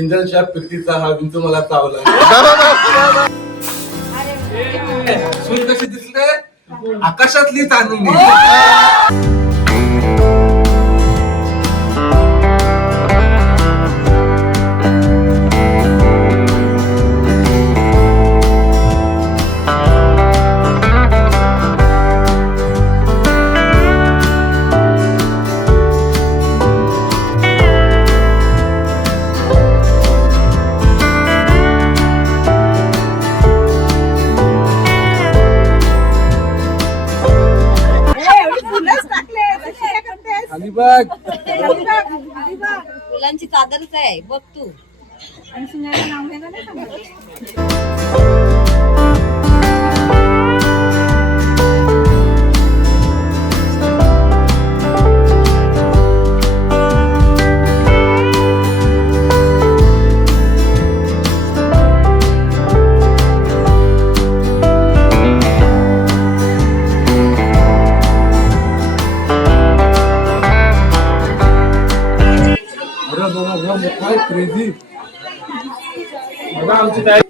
किंजलच्या पिरतीचा हा बिंदू मला चावला. सूर्य कशी दिसले आकाशातली चांदणी. फुलांची चादरच आहे बघ तू. आणि सुनायला नाव घ्यायला नाही सांगत. काय क्रेझी बघा आमची काय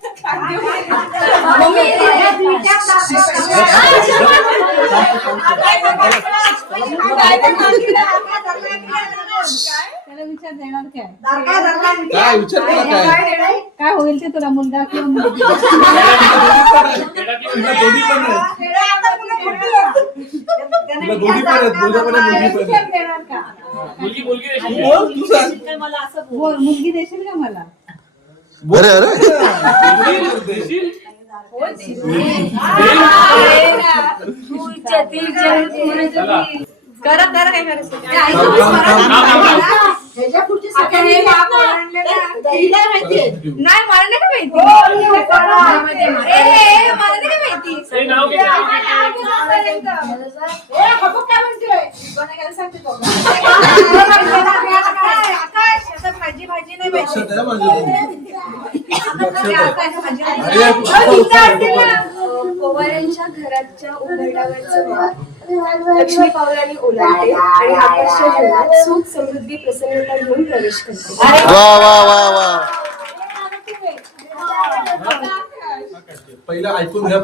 विचार देणार काय विचार काय होईल ते तुला मुलगा किंवा मुलगी. मुलगी देशील का मला. अरे अरे करा करा काय करायचं. नाही मला नाही माहिती. भाजी भाजी नाही पोवाऱ्यांच्या घराच्या उघड्यावरचं वार लक्ष्मी पावलांनी ओलांडते आणि आकाशच्या जीवनात सुख समृद्धी प्रसन्नता घेऊन प्रवेश करते. पहिला ऐकून घ्या.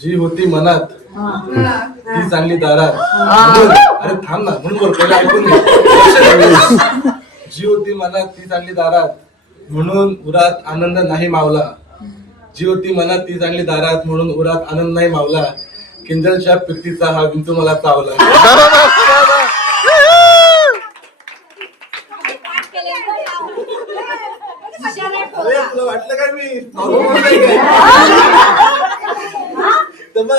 जी होती मनात ती चांगली दारात. अरे थांब ना म्हणून बोल. पहिला ऐकून घ्या. जी होती मनात ती चांगली दारात म्हणून उरात आनंद नाही मावला. जी होती मनात ती चांगली दारात म्हणून उरात आनंद नाही मावला. किंजलच्या पिरतीचा हा बिंदू मला चावला. तुला वाटलं काय मी त्याला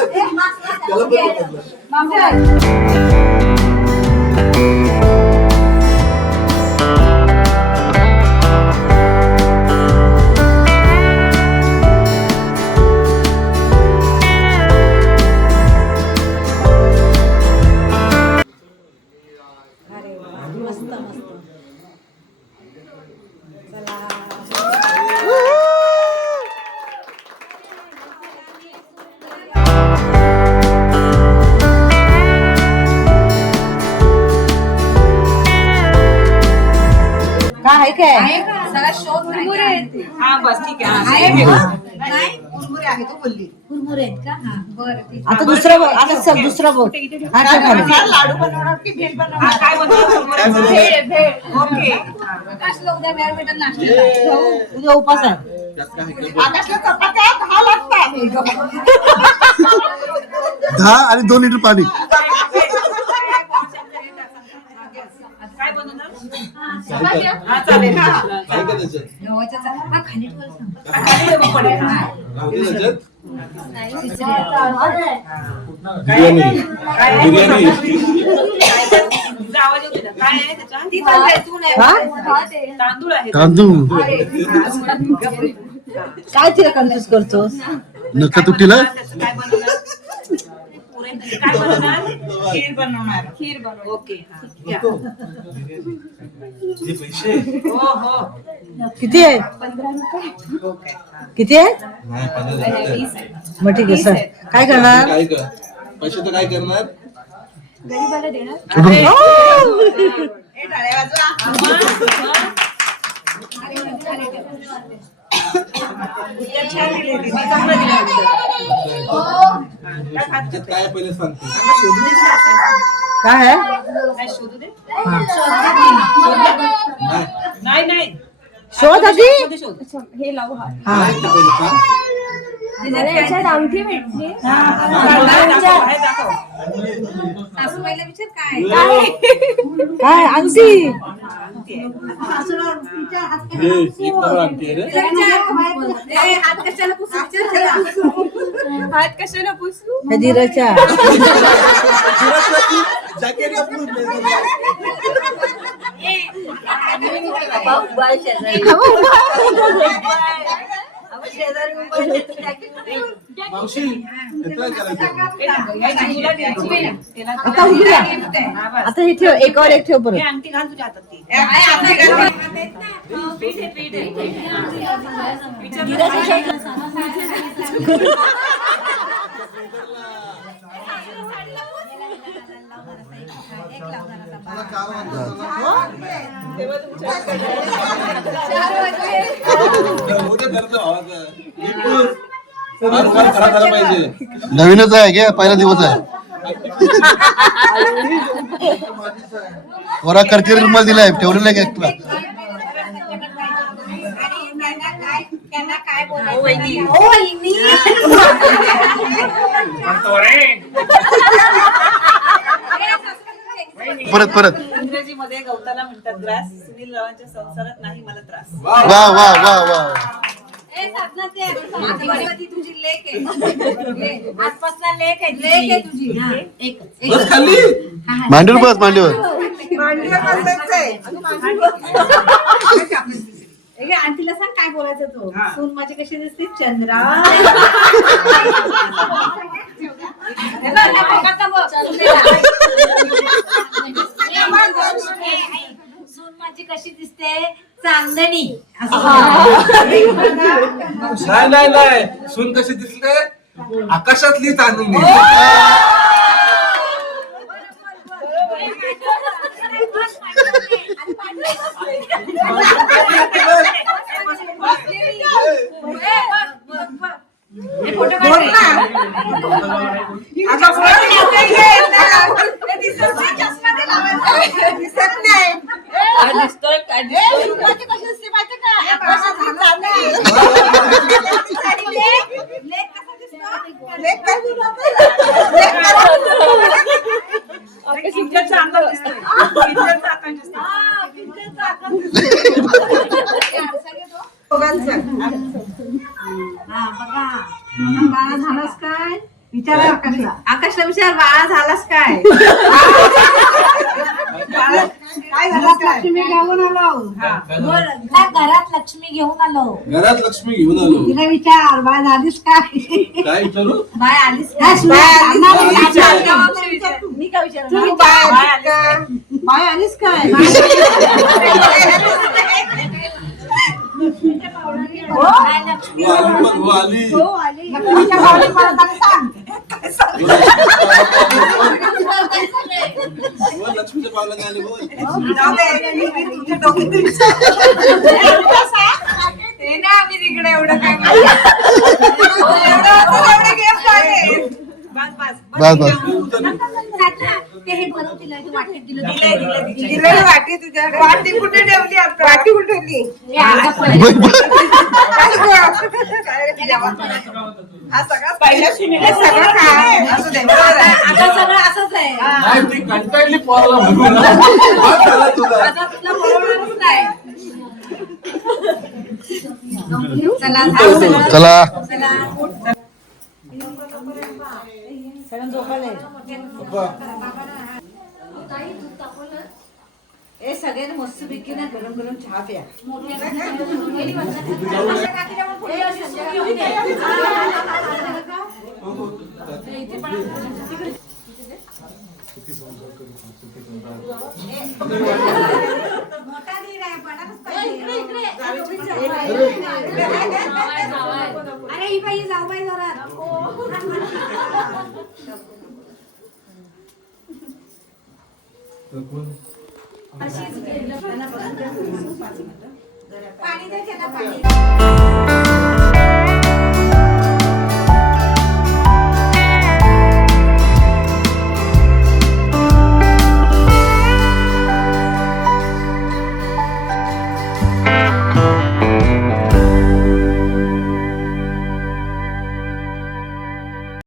काय काय सगळा शोध हा बस ठीक आहे. कुरमुरे आहे तो बोलली. कुरमुरे आहेत का. बरं आता दुसरा आता चल दुसरा बोट. लाडू बनवणार की भेळ बनवणार. काय बनवणार. भेळ. ओके. आकाशला उद्या बॅडमिंटन नाश्ता. उद्या उपास आहे. आकाशला चपात्या 10 लागतात. 10 आणि 2 लिटर पाणी. काय बनवणार. चालेल. तांदूळ काय तिला कन्फ्युज करतोस. नका तुटीला काय बनवणार. खीर बनवणार. खीर बनव. ओके. पैसे हो हो. किती आहे. 15 रुपये. किती आहे. मग ठीक आहे सर. काय करणार. काय कर पैसे तर काय करणार. गरीबाला देणार. काय पहिले सांगते काय आहे नाही शोध आधी हे लावू हा काय ते पहिले सांग मला याच्यात अंगठी भेटली सासूबाईला विचार काय काय अंगठी एक नंबर आणते रे तिला विचार ए, हात कशाला पुसू विचार तिला. हात कशाला पुसू हजीराच्या जॅकेट घालून मावशी हे काय करायचं आता उघडूया. आता हे ठेव एकावर एक ठेव परत अंगठी घाल तुझ्या हातात ती पाहिजे नवीनच आहे घे पहिला दिवस आहे वरा करते मला दिलाय ठेवलेला आहे एक्स्ट्रा त्यांना काय बोलायचं परत परत इंग्रजीमध्ये गवताला म्हणतात ग्रास. सुनील रावांच्या संसारात नाही मला त्रास. वा वा वा वा ए, साधना ते आजूबाजूची तुझी लेक आहे आसपासला लेक आहे तुझी हा एकच बस खाल्ली मांडीवर बस मांडीवर आणि तिला सांग काय बोलायचं तो सून माझी कशी दिसते चंद्रा हे बघ, या फोकाचा बघ. सून माझी कशी दिसते चांदणी नाही नाही सून कशी दिसते आकाशातली चांदणी पिक्चरचा आकार दिसतोय. पिक्चरचा आकार दिसतोय. बाळा झालास काय विचारा आकाशला आकाशला विचार बाळा झालास काय काय झालं लक्ष्मी घेऊन आलो बोल घरात लक्ष्मी घेऊन आलो घरात लक्ष्मी घेऊन आलो तिला विचार बाळ झालीस काय काय विचारू बाळ आलीस काय मी काय विचार बाळ आलीस काय लक्ष्मी वो आली लक्ष्मीच्या बाळाला परत आली सांग बोल लक्ष्मीच्या पावला आली बोल ते ना आम्ही तिकडे एवढं काय बस बस ते हे बनवतील वाटेत दिलं वाटी तुझ्या वाटी कुठे ठेवली आता वाटी कुठे ठेवली हा सगळा पहिला सगळं काय असू दे आता सगळं असंच आहे नाही ती कंटाळली पोराला बघून बस झाला तुझा आता तुला बोलवणारच नाही चला चला चला ए सगळ्यांनी मस्त पैकी ना गरम गरम चहा प्या मोठा धीर आहे पडाच पाहिजे अरे ही बाई जाऊ बाई जरा अशीच पाणी दे त्याला पाणी